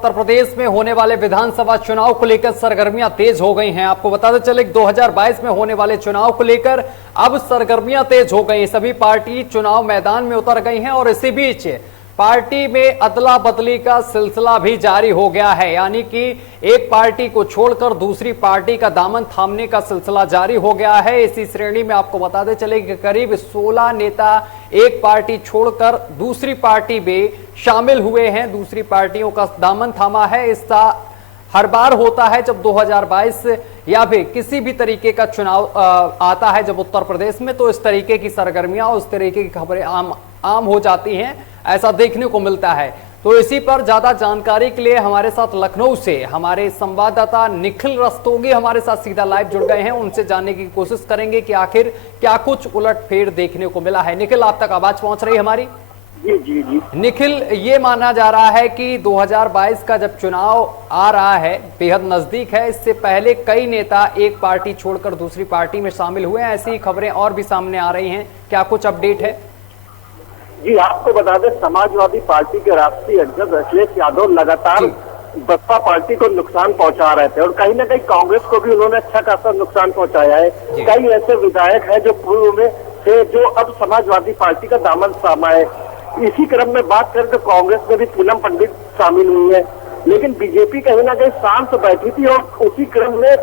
उत्तर प्रदेश में होने वाले विधानसभा चुनाव को लेकर सरगर्मियां तेज हो गई हैं। आपको बताते चले 2022 में होने वाले चुनाव को लेकर अब सरगर्मियां तेज हो गई। सभी पार्टी चुनाव मैदान में उतर गई हैं और इसी बीच पार्टी में अदला बदली का सिलसिला भी जारी हो गया है, यानी कि एक पार्टी को छोड़कर दूसरी पार्टी का दामन थामने का सिलसिला जारी हो गया है। इसी श्रेणी में आपको बताते चले कि करीब 16 नेता एक पार्टी छोड़कर दूसरी पार्टी में शामिल हुए हैं, दूसरी पार्टियों का दामन थामा है। इसका हर बार होता है जब 2022 या फिर किसी भी तरीके का चुनाव आता है जब उत्तर प्रदेश में, तो इस तरीके की सरगर्मियां, उस तरीके की खबरें आम हो जाती हैं, ऐसा देखने को मिलता है। तो इसी पर ज्यादा जानकारी के लिए हमारे साथ लखनऊ से हमारे संवाददाता निखिल रस्तोगी हमारे साथ सीधा लाइव जुड़ गए हैं। उनसे जानने की कोशिश करेंगे कि आखिर क्या कुछ उलटफेर देखने को मिला है। निखिल, आप तक आवाज पहुंच रही है हमारी? जी जी जी निखिल, ये माना जा रहा है कि 2022 का जब चुनाव आ रहा है, बेहद नजदीक है, इससे पहले कई नेता एक पार्टी छोड़कर दूसरी पार्टी में शामिल हुए हैं। ऐसी खबरें और भी सामने आ रही हैं, क्या कुछ अपडेट है? जी, आपको बता दें, समाजवादी पार्टी के राष्ट्रीय अध्यक्ष अखिलेश यादव लगातार बसपा पार्टी को नुकसान पहुंचा रहे थे और कहीं ना कहीं कांग्रेस को भी उन्होंने अच्छा खासा नुकसान पहुंचाया है। कई ऐसे विधायक हैं जो पूर्व में थे, जो अब समाजवादी पार्टी का दामन थामा है। इसी क्रम में बात करें तो कांग्रेस में भी पूनम पंडित शामिल हुई है, लेकिन बीजेपी कहीं ना कहीं शांत बैठी थी और उसी क्रम में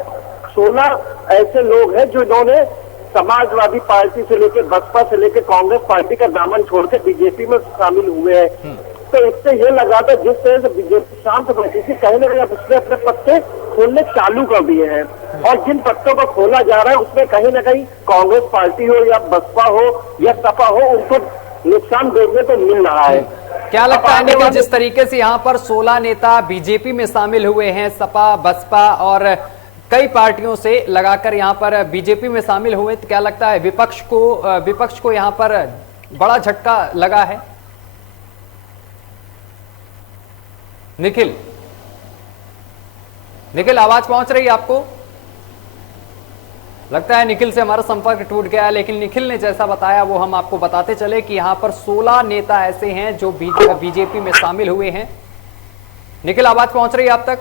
16 ऐसे लोग हैं जो इन्होंने समाजवादी पार्टी से लेकर बसपा से लेकर कांग्रेस पार्टी का दामन छोड़कर बीजेपी में शामिल हुए हैं। तो इससे ये लगा था जिस तरह से बीजेपी शांत बैठी थी, कहीं ना कहीं अब उसने अपने पत्ते खोलने चालू कर दिए हैं और जिन पत्तों को खोला जा रहा है उसमें कहीं ना कहीं कांग्रेस पार्टी हो या बसपा हो या सपा हो, उनको नुकसान देखने को मिल रहा है। क्या लगता है निखिल, जिस तरीके से यहाँ पर 16 नेता बीजेपी में शामिल हुए हैं, सपा बसपा और कई पार्टियों से लगाकर यहाँ पर बीजेपी में शामिल हुए, तो क्या लगता है विपक्ष को यहाँ पर बड़ा झटका लगा है? निखिल, आवाज पहुंच रही है आपको? लगता है निखिल से हमारा संपर्क टूट गया है, लेकिन निखिल ने जैसा बताया वो हम आपको बताते चले कि यहाँ पर 16 नेता ऐसे हैं जो बीजेपी में शामिल हुए हैं। निखिल, आवाज पहुंच रही है आप तक?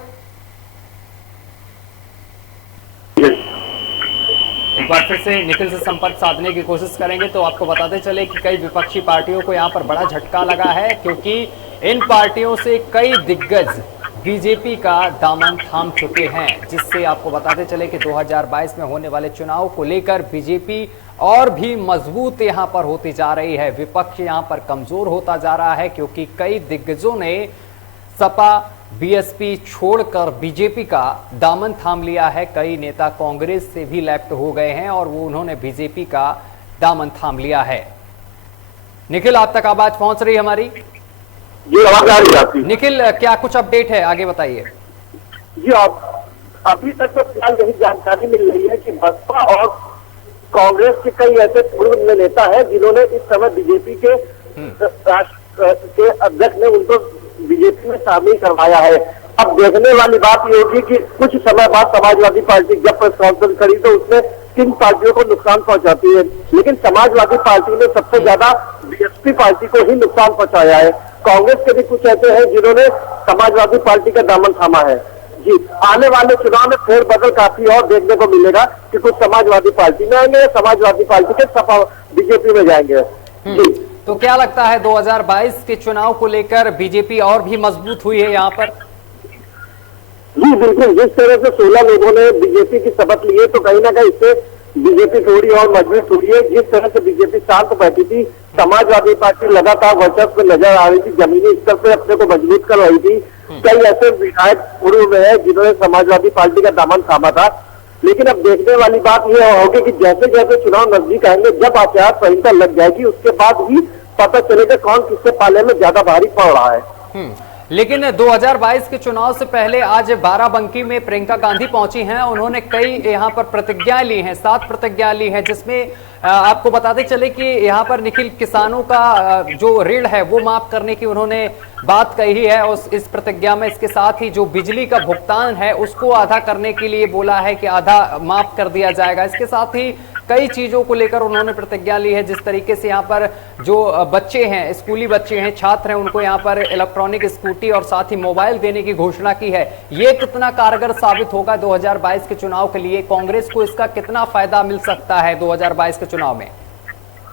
एक बार फिर से निखिल से संपर्क साधने की कोशिश करेंगे तो आपको बताते चले कि कई विपक्षी पार्टियों को यहाँ पर बड़ा झटका लगा है, क्योंकि इन पार्टियों से कई दिग्गज बीजेपी का दामन थाम चुके हैं, जिससे आपको बताते चले कि 2022 में होने वाले चुनाव को लेकर बीजेपी और भी मजबूत यहाँ पर होती जा रही है। विपक्ष यहाँ पर कमजोर होता जा रहा है, क्योंकि कई दिग्गजों ने सपा बीएसपी छोड़कर बीजेपी का दामन थाम लिया है। कई नेता कांग्रेस से भी लेफ्ट हो गए हैं और वो उन्होंने बीजेपी का दामन थाम लिया है। निखिल, आप तक आवाज पहुंच रही है हमारी? जी, आवाज आ रही है। निखिल, क्या कुछ अपडेट है, आगे बताइए। जी, अभी तक तो फिलहाल यही जानकारी मिल रही है कि बसपा और कांग्रेस के कई ऐसे पूर्व नेता हैं जिन्होंने इस समय बीजेपी के राष्ट्र के अध्यक्ष ने उनको बीजेपी में शामिल करवाया है। अब देखने वाली बात ये होगी कि कुछ समय बाद समाजवादी पार्टी जब प्रेस कॉन्फ्रेंस करी तो उसमें किन पार्टियों को नुकसान पहुंचाती है, लेकिन समाजवादी पार्टी ने सबसे ज्यादा बीएसपी पार्टी को ही नुकसान पहुंचाया है। कांग्रेस के भी कुछ ऐसे हैं जिन्होंने समाजवादी पार्टी का दामन थामा है। जी, आने वाले चुनाव में फेरबदल काफी और देखने को मिलेगा कि कुछ समाजवादी पार्टी में आएंगे, समाजवादी पार्टी के सपा बीजेपी में जाएंगे। जी, तो क्या लगता है 2022 के चुनाव को लेकर बीजेपी और भी मजबूत हुई है यहाँ पर? जी बिल्कुल, जिस तरह से 16 लोगों ने बीजेपी की शपथ ली है तो कहीं ना कहीं इससे बीजेपी थोड़ी और मजबूत हुई है। जिस तरह से बीजेपी शांत बैठी थी, समाजवादी पार्टी लगातार वर्चस्व में नजर आ रही थी, जमीनी स्तर पे अपने को मजबूत कर रही थी। कई ऐसे विधायक पूर्व में है जिन्होंने समाजवादी पार्टी का दामन थामा था, लेकिन अब देखने वाली बात यह होगी कि जैसे जैसे चुनाव नजदीक आएंगे, जब आचार संहिता लग जाएगी उसके बाद ही पता चलेगा कौन किससे पाले में ज्यादा भारी पड़ रहा है। लेकिन 2022 के चुनाव से पहले आज बाराबंकी में प्रियंका गांधी पहुंची हैं। उन्होंने कई यहाँ पर प्रतिज्ञाएं ली हैं, 7 प्रतिज्ञाएं ली हैं, जिसमें आपको बताते चले कि यहाँ पर निखिल किसानों का जो ऋण है वो माफ करने की उन्होंने बात कही है उस इस प्रतिज्ञा में। इसके साथ ही जो बिजली का भुगतान है उसको आधा करने के लिए बोला है कि आधा माफ कर दिया जाएगा। इसके साथ ही कई चीजों को लेकर उन्होंने प्रतिज्ञा ली है। जिस तरीके से यहाँ पर जो बच्चे हैं, स्कूली बच्चे हैं, छात्र हैं, उनको यहाँ पर इलेक्ट्रॉनिक स्कूटी और साथ ही मोबाइल देने की घोषणा की है। ये कितना कारगर साबित होगा 2022 के चुनाव के लिए? कांग्रेस को इसका कितना फायदा मिल सकता है 2022 के चुनाव में?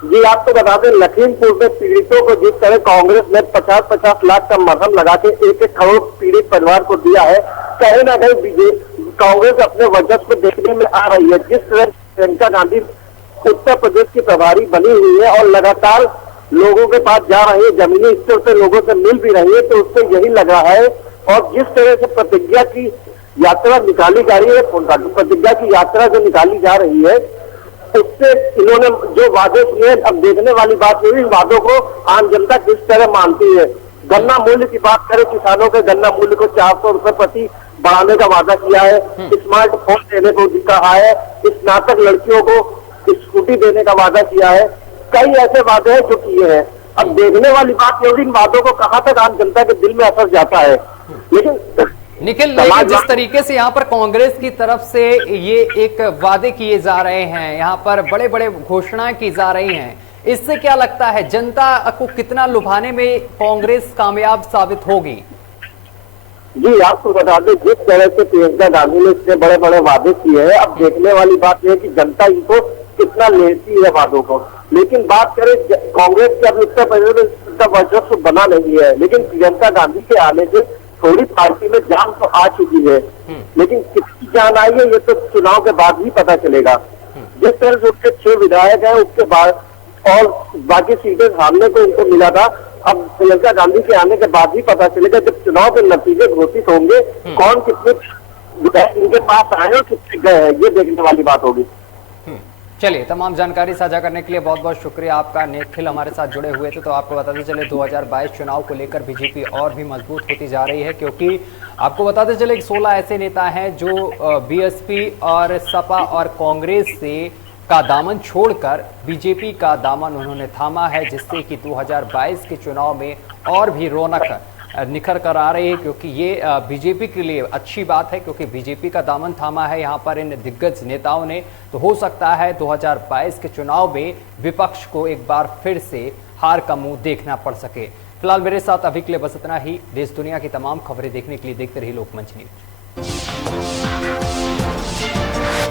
जी आपको बता दें, लखीमपुर में पीड़ितों को जिस तरह कांग्रेस ने 50-50 लाख का मरहम लगा के 1-1 करोड़ पीड़ित परिवार को दिया है, कहीं ना कहीं कांग्रेस अपने वर्चस्व देखने में आ रही है। जिस तरह प्रियंका गांधी उत्तर प्रदेश की प्रभारी बनी हुई है और लगातार लोगों के पास जा रही है, जमीनी स्तर से लोगों से मिल भी रही है, तो उससे यही लगा है। और जिस तरह से प्रतिज्ञा की यात्रा निकाली जा रही है, प्रतिज्ञा की यात्रा जो निकाली जा रही है, उससे इन्होंने जो वादे किए, अब देखने वाली बात है इन वादों को आम जनता किस तरह मानती है। गन्ना मूल्य की बात करें, किसानों के गन्ना मूल्य को 400 रुपए प्रति बढ़ाने का वादा किया है, स्मार्टफोन देने को कहा है, स्नातक लड़कियों को स्कूटी देने का वादा किया है। कई ऐसे वादे हैं जो किए हैं। अब देखने वाली बात है इन वादों को कहां तक आम जनता के दिल में असर जाता है। लेकिन निखिल, लेकिन जिस तरीके से यहाँ पर कांग्रेस की तरफ से ये एक वादे किए जा रहे हैं, यहाँ पर बड़े बड़े घोषणाएं की जा रही हैं, इससे क्या लगता है जनता को कितना लुभाने में कांग्रेस कामयाब साबित होगी? जी आपको बता दें, जिस तरह से प्रियंका गांधी ने इतने बड़े बड़े वादे किए हैं, अब देखने वाली बात यह है कि जनता इनको कितना लेती है वादों को। लेकिन बात करें कांग्रेस के, अब उत्तर प्रदेश में का वर्चस्व बना नहीं है, लेकिन प्रियंका गांधी के आने से थोड़ी पार्टी में जान तो आ चुकी है। लेकिन कितनी जान आई है ये तो चुनाव के बाद ही पता चलेगा। जिस तरह से उसके 6 विधायक हैं, उसके बाद और बाकी सीटें सामने को उनको मिला था, अब प्रियंका गांधी के आने के बाद ही पता चलेगा। जब चुनाव के नतीजे घोषित होंगे, कौन कितने विधायक इनके पास आए और कितने गए हैं, ये देखने वाली बात होगी। चलिए, तमाम जानकारी साझा करने के लिए बहुत बहुत शुक्रिया आपका। निखिल हमारे साथ जुड़े हुए थे। तो आपको बताते चले 2022 चुनाव को लेकर बीजेपी और भी मजबूत होती जा रही है, क्योंकि आपको बताते चले 16 ऐसे नेता हैं जो बीएसपी और सपा और कांग्रेस से का दामन छोड़कर बीजेपी का दामन उन्होंने थामा है, जिससे कि 2022 के चुनाव में और भी रौनक निखर कर आ रही है। क्योंकि ये बीजेपी के लिए अच्छी बात है, क्योंकि बीजेपी का दामन थामा है यहाँ पर इन दिग्गज नेताओं ने। तो हो सकता है 2022 के चुनाव में विपक्ष को एक बार फिर से हार का मुंह देखना पड़ सके। फिलहाल मेरे साथ अभी के लिए बस इतना ही। देश दुनिया की तमाम खबरें देखने के लिए देखते रहिए लोकमंच न्यूज।